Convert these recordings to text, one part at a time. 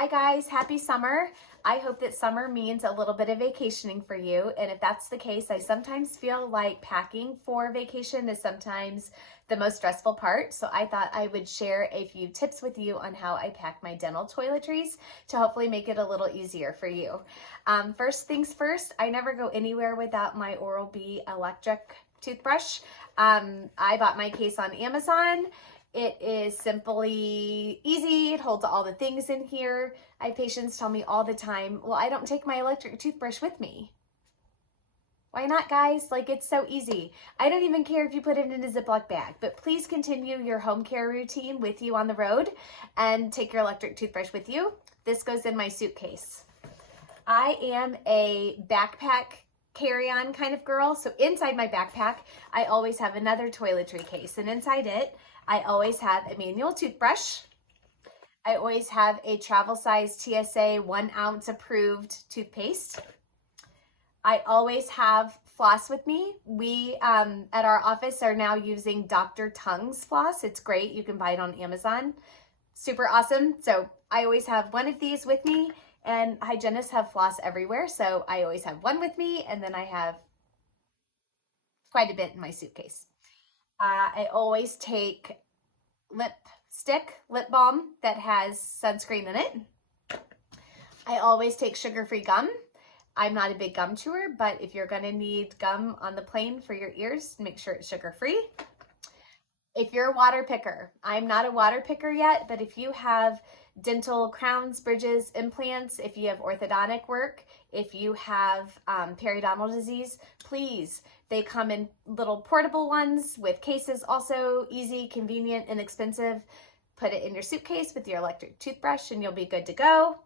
Hi guys, happy summer. I hope that summer means a little bit of vacationing for you. And if that's the case, I sometimes feel like packing for vacation is sometimes the most stressful part. So I thought I would share a few tips with you on how I pack my dental toiletries to hopefully make it a little easier for you. First things first, I never go anywhere without my Oral-B electric toothbrush. I bought my case on Amazon. It is simply easy. It holds all the things in here. I have patients tell me all the time, well, I don't take my electric toothbrush with me. Why not, guys? Like, it's so easy. I don't even care if you put it in a Ziploc bag, but please continue your home care routine with you on the road and take your electric toothbrush with you. This goes in my suitcase. I am a backpack carry-on kind of girl. So inside my backpack, I always have another toiletry case, and inside it, I always have a manual toothbrush. I always have a travel size TSA 1 ounce approved toothpaste. I always have floss with me. We at our office are now using Dr. Tongue's floss. It's great. You can buy it on Amazon. Super awesome. So I always have one of these with me, and hygienists have floss everywhere. So I always have one with me, and then I have quite a bit in my suitcase. I always take lip balm that has sunscreen in it. I always take sugar-free gum. I'm not a big gum chewer, but if you're gonna need gum on the plane for your ears, make sure it's sugar-free. If you're a water picker, I'm not a water picker yet, but if you have dental crowns, bridges, implants, if you have orthodontic work, if you have periodontal disease, please, they come in little portable ones with cases, also easy, convenient, inexpensive. Put it in your suitcase with your electric toothbrush and you'll be good to go.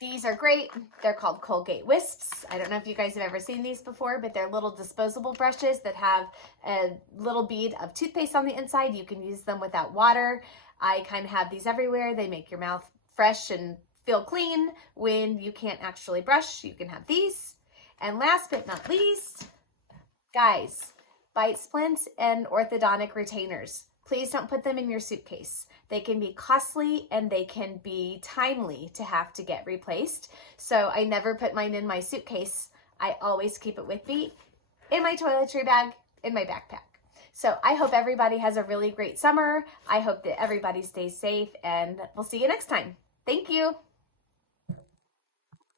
These are great. They're called Colgate Wisps. I don't know if you guys have ever seen these before, but they're little disposable brushes that have a little bead of toothpaste on the inside. You can use them without water. I kind of have these everywhere. They make your mouth fresh and feel clean when you can't actually brush. You can have these. And last but not least, guys, bite splints and orthodontic retainers. Please don't put them in your suitcase. They can be costly and they can be timely to have to get replaced. So I never put mine in my suitcase. I always keep it with me in my toiletry bag, in my backpack. So I hope everybody has a really great summer. I hope that everybody stays safe, and we'll see you next time. Thank you.